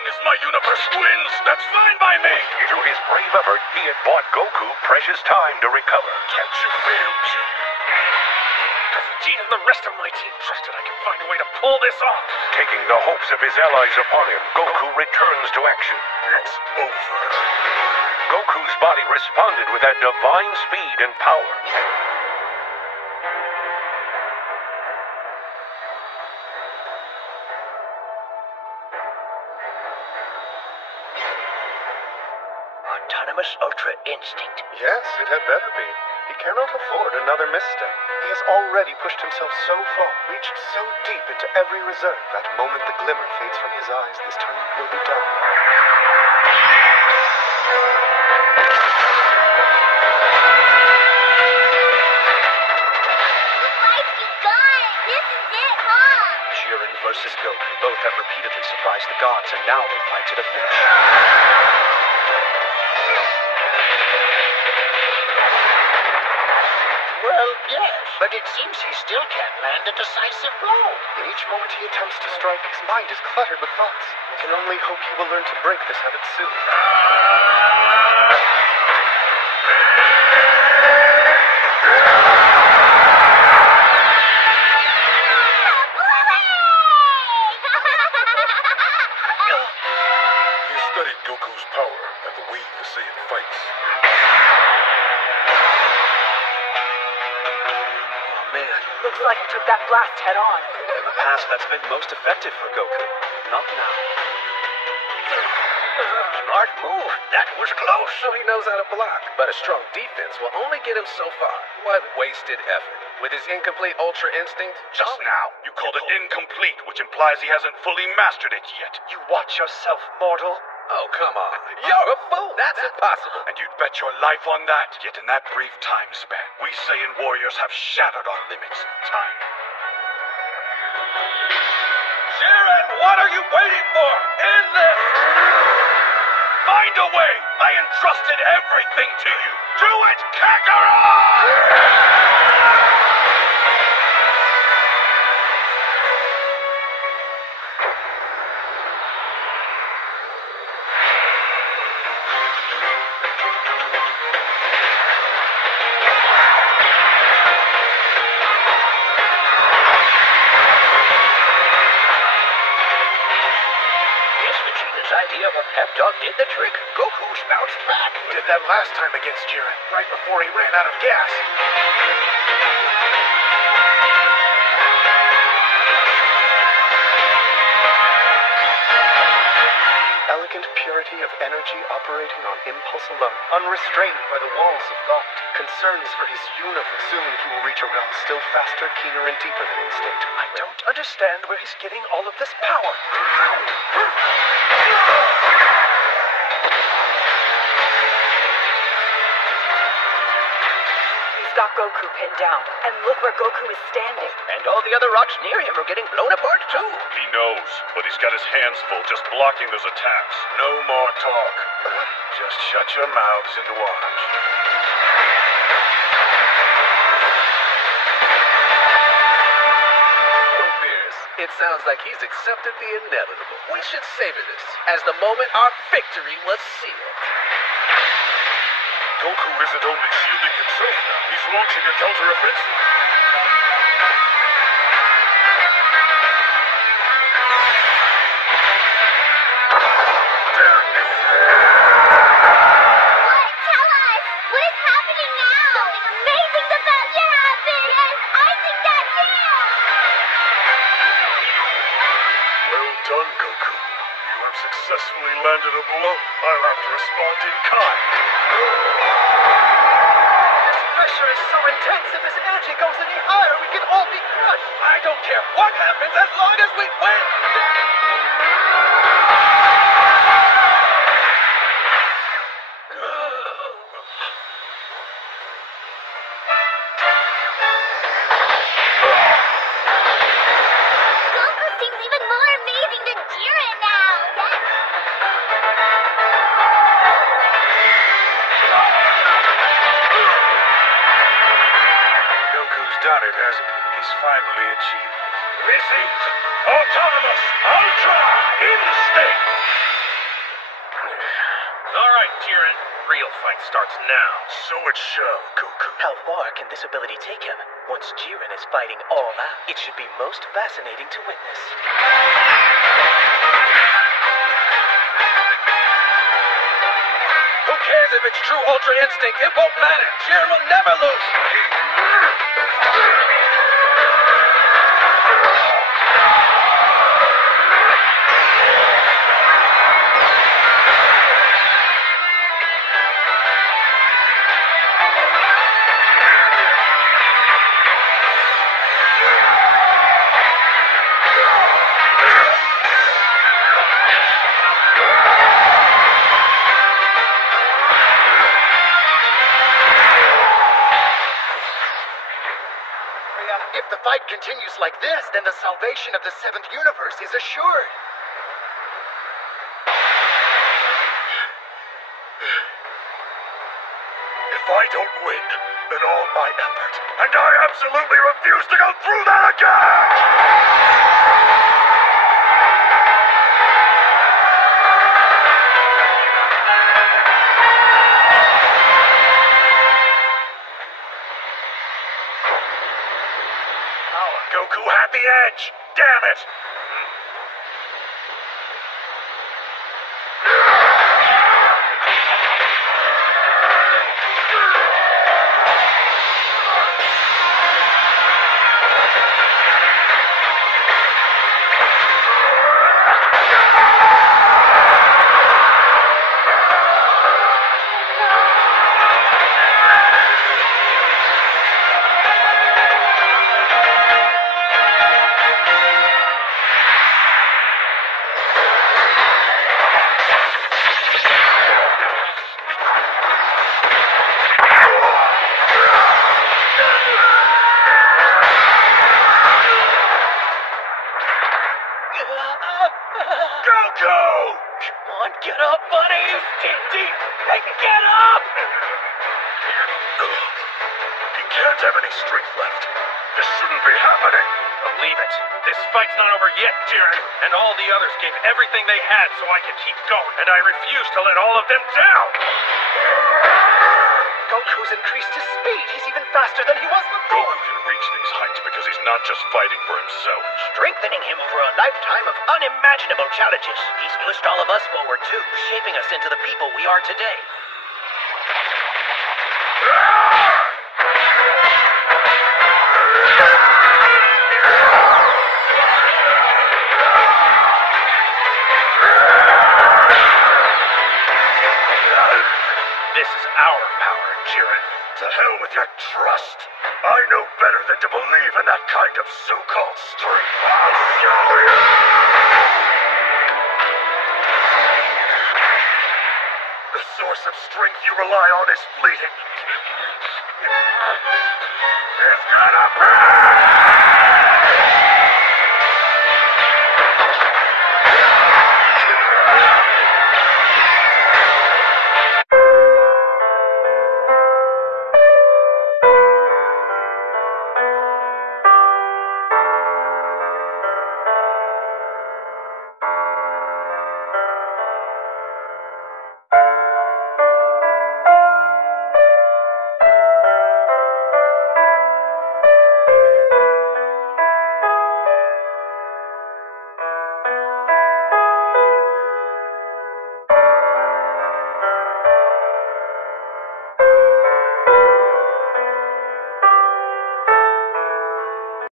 long as my universe wins, that's fine by me! Through his brave effort, he had bought Goku precious time to recover. Don't you fail, Vegeta and the rest of my team trusted I could find a way to pull this off. Taking the hopes of his allies upon him, Goku returns to action. It's over. Goku's body responded with that divine speed and power. Autonomous Ultra Instinct. Yes, it had better be. He cannot afford another misstep. He has already pushed himself so far, reached so deep into every reserve. That moment the glimmer fades from his eyes, this turn will be done. Jiren versus Goku. Both have repeatedly surprised the gods, and now they fight to the finish. Well, yes, but it seems he still can't land a decisive blow. In each moment he attempts to strike, his mind is cluttered with thoughts. We can only hope he will learn to break this habit soon. You studied Goku's power and the way the Saiyan fights. Looks like he took that blast head on. In the past, that's been most effective for Goku. Not now. Smart move. That was close. So he knows how to block, but a strong defense will only get him so far. What wasted effort. With his incomplete Ultra Instinct, Just now, you called it incomplete, which implies he hasn't fully mastered it yet. You watch yourself, mortal. oh, come on. You're a fool. That's impossible. And you'd bet your life on that. Yet in that brief time span, we Saiyan warriors have shattered our limits. Time. Jiren, what are you waiting for? End this! Find a way! I entrusted everything to you! Do it, Kakarot! Idea of a pep talk did the trick. Goku's bounced back. Did that last time against Jiren, right before he ran out of gas. Elegant purity of energy operating on impulse alone, unrestrained by the walls of thought. Concerns for his universe. Soon he will reach a realm still faster, keener, and deeper than instinct. I don't understand where he's getting all of this power. He's got Goku pinned down, and look where Goku is standing. And all the other rocks near him are getting blown apart, too. He knows, but he's got his hands full just blocking those attacks. No more talk. Just shut your mouths and watch. It sounds like he's accepted the inevitable. We should savor this, as the moment our victory was sealed. Goku isn't only shielding himself now, he's launching a counter-offensive. Done, Goku. You have successfully landed a blow. I'll have to respond in kind. This pressure is so intense, if his energy goes any higher, we can all be crushed. I don't care what happens as long as we win! Done it, hasn't he? He's finally achieved it. This is Autonomous Ultra Instinct! fight starts now. So it shall, Goku. How far can this ability take him? Once Jiren is fighting all out, it should be most fascinating to witness. Who cares if it's true Ultra Instinct? It won't matter. Jiren will never lose. If the fight continues like this, then the salvation of the 7th universe is assured. If I don't win, then all my effort, and I absolutely refuse to go through that again! Goku had the edge! Damn it! Goku! Come on, get up, buddy! Hey, get up! He can't have any strength left. This shouldn't be happening. Believe it. This fight's not over yet, Jiren. And all the others gave everything they had so I could keep going. And I refuse to let all of them down. Goku's increased his speed. He's even faster than he was before. Goku can reach these heights because he's not just fighting for himself. Strengthening him over a lifetime of unimaginable challenges. He's pushed all of us forward, too, shaping us into the people we are today. This is our power, Jiren. To hell with your trust. I know better than to believe in that kind of so-called strength. I'll show you! The source of strength you rely on is fleeting. It's gonna burn!